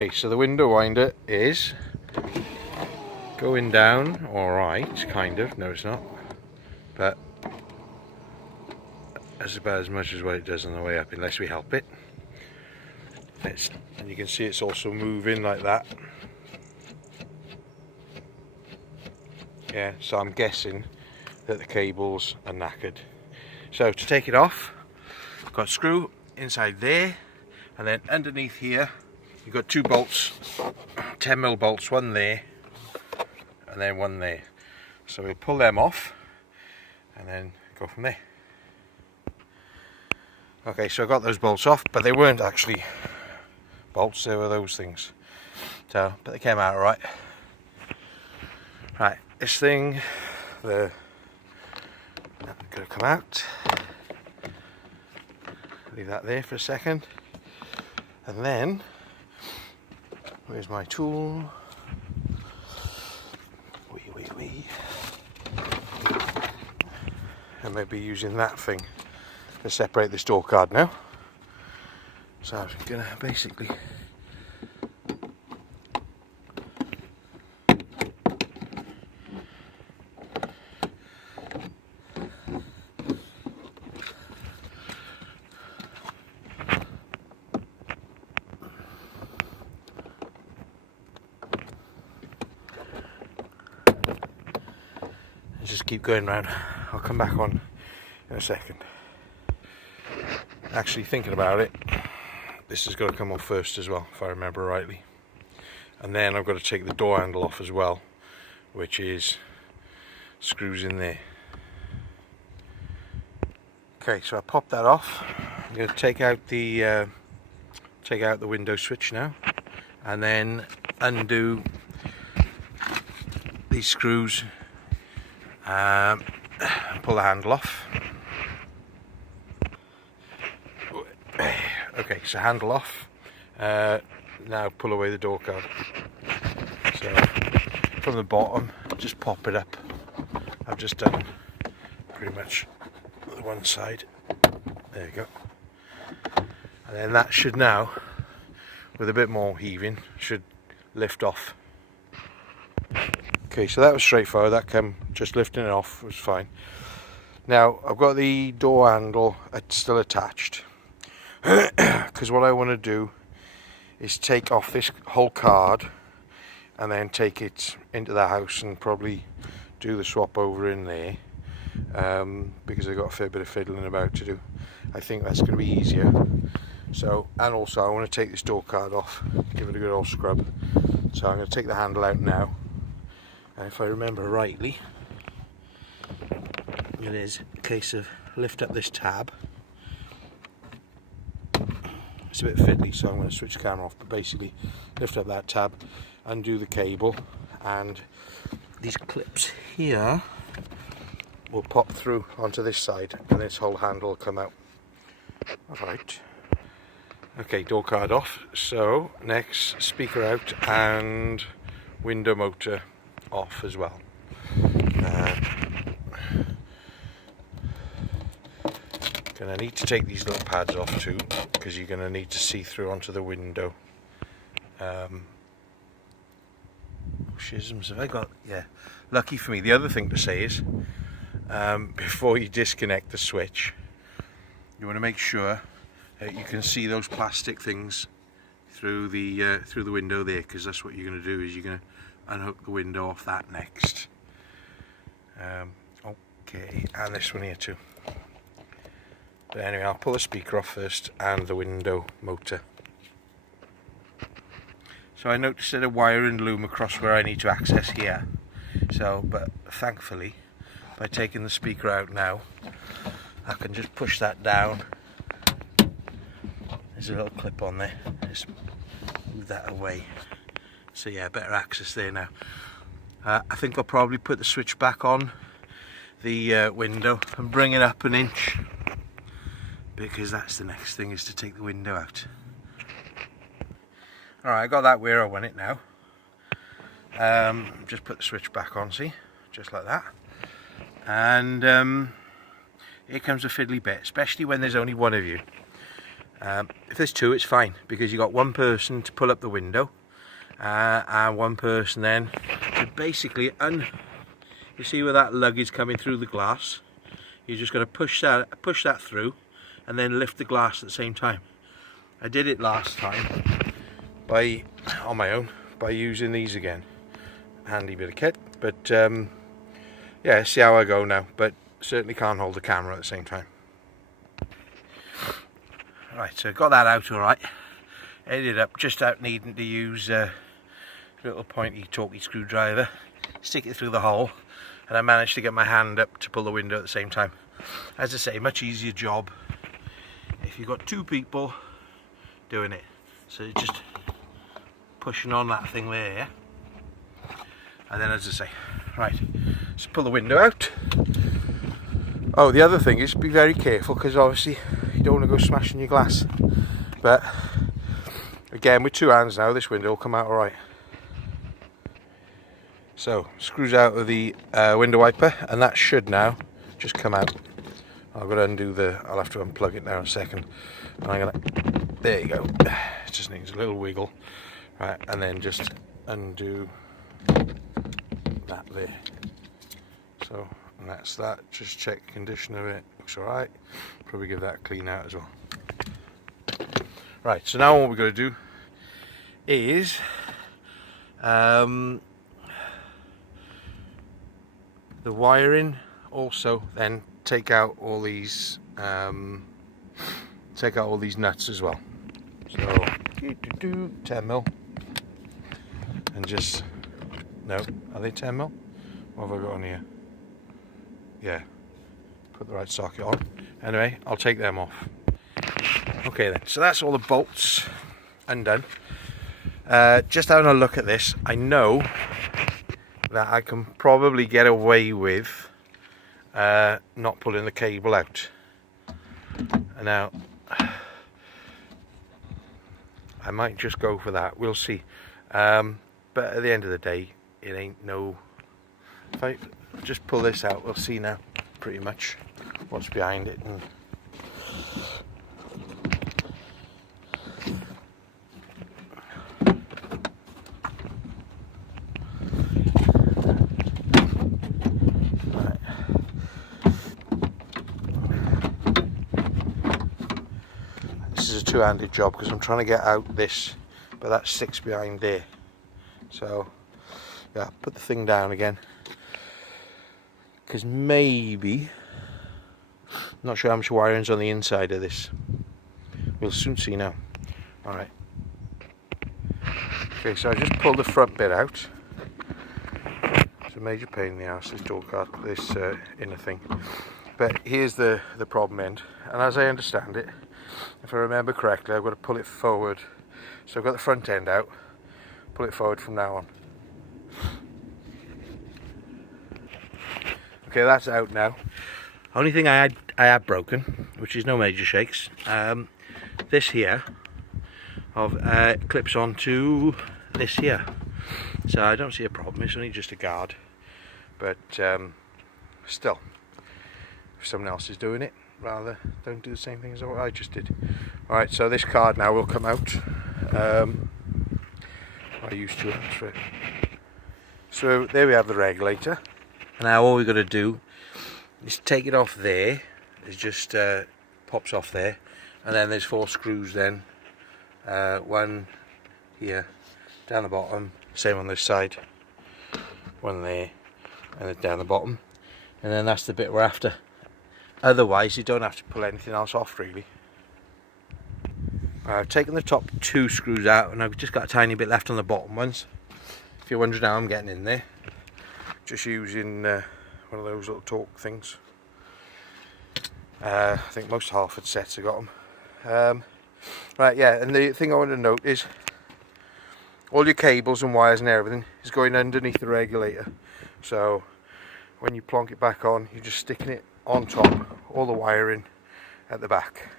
Okay, so the window winder is going down alright, kind of. No, it's not. But that's about as much as what it does on the way up, unless we help it. And you can see it's also moving like that. Yeah, so I'm guessing that the cables are knackered. So to take it off, I've got a screw inside there, and then underneath here you've got two bolts, 10mm bolts, one there and then one there. So we'll pull them off and then go from there. Okay, so I got those bolts off, but they weren't actually bolts, they were those things. So, but they came out alright. Right, this thing, that's going to come out. Leave that there for a second. And then, where's my tool? Wee. And maybe using that thing to separate this door card now. So I'm going to basically just keep going round. I'll come back on in a second. Actually, thinking about it, this has got to come off first as well, if I remember rightly. And then I've got to take the door handle off as well, which is screws in there. Okay, so I popped that off. I'm going to take out the window switch now, and then undo these screws. Pull the handle off. Okay, so handle off. Now pull away the door card. So from the bottom, just pop it up. I've just done pretty much the one side. There you go. And then that should now, with a bit more heaving, should lift off. Okay, so that was straightforward. That came just lifting it off was fine. Now I've got the door handle still attached, because what I want to do is take off this whole card and then take it into the house and probably do the swap over in there, because I've got a fair bit of fiddling about to do. I think that's going to be easier. So, and also I want to take this door card off, give it a good old scrub. So I'm going to take the handle out now. And if I remember rightly, it is a case of lift up this tab. It's a bit fiddly, so I'm going to switch the camera off, but basically lift up that tab, undo the cable, and these clips here will pop through onto this side, and this whole handle will come out. Alright. Okay, door card off. So next, speaker out and window motor off as well. Gonna need to take these little pads off too, because you're gonna need to see through onto the window. Schisms have I got? Yeah. Lucky for me. The other thing to say is, before you disconnect the switch, you want to make sure that you can see those plastic things through the window there, because that's what you're going to do. Is you're going to unhook the window off that next. Okay, and this one here too. But anyway, I'll pull the speaker off first and the window motor. So I noticed that a wire and loom across where I need to access here. So, but thankfully, by taking the speaker out now, I can just push that down. There's a little clip on there. Just move that away. So yeah, better access there now. I think I'll probably put the switch back on the window and bring it up an inch, because that's the next thing, is to take the window out. Alright, I got that where I want it now. Just put the switch back on, see? Just like that. And here comes a fiddly bit, especially when there's only one of you. If there's two, it's fine, because you've got one person to pull up the window and one person then to basically you see where that lug is coming through the glass. You're just going to push that through and then lift the glass at the same time. I did it last time on my own by using these again. Handy bit of kit, but yeah, see how I go now, but certainly can't hold the camera at the same time. Right, so got that out all right. Ended up just needing to use a little pointy torquey screwdriver, stick it through the hole, and I managed to get my hand up to pull the window at the same time. As I say, much easier job if you've got two people doing it. So you're just pushing on that thing there, and then, as I say, right, let's pull the window out. Oh, the other thing is be very careful, because obviously you don't want to go smashing your glass, but again, with two hands now, this window will come out alright. So, screws out of the window wiper, and that should now just come out. I've got to undo I'll have to unplug it now in a second. And I'm gonna, there you go. It just needs a little wiggle. Right, and then just undo that there. So, and that's that. Just check the condition of it. Looks alright. Probably give that a clean out as well. Right, so now what we're going to do is the wiring. Also, then take out all these nuts as well. So 10mm, and just are they 10mm? What have I got on here? Yeah, put the right socket on. Anyway, I'll take them off. Okay then, so that's all the bolts undone. Just having a look at this, I know that I can probably get away with not pulling the cable out. And now I might just go for that, we'll see. But at the end of the day, it ain't no... If I just pull this out, we'll see now pretty much what's behind it. And this is a two-handed job, because I'm trying to get out this, but that sticks behind there. So yeah, put the thing down again, because maybe, not sure how much wiring's on the inside of this. We'll soon see now. Alright. Okay, so I just pulled the front bit out. It's a major pain in the ass, this door card, this inner thing. But here's the problem end, and as I understand it, if I remember correctly, I've got to pull it forward. So I've got the front end out, pull it forward from now on. Okay, that's out now. Only thing I had broken, which is no major shakes, this here clips onto this here. So I don't see a problem, it's only just a guard. But still, if someone else is doing it, rather don't do the same thing as what I just did. Alright, so this card now will come out. I used to answer it. So there we have the regulator. Now all we've got to do is take it off there. It just pops off there, and then there's 4 screws then. One here, down the bottom, same on this side. One there, and then down the bottom. And then that's the bit we're after. Otherwise you don't have to pull anything else off really. I've taken the top 2 screws out, and I've just got a tiny bit left on the bottom ones. If you're wondering how I'm getting in there, just using one of those little torque things. I think most Halford sets have got them. Right, yeah, and the thing I want to note is all your cables and wires and everything is going underneath the regulator. So when you plonk it back on, you're just sticking it on top, all the wiring at the back.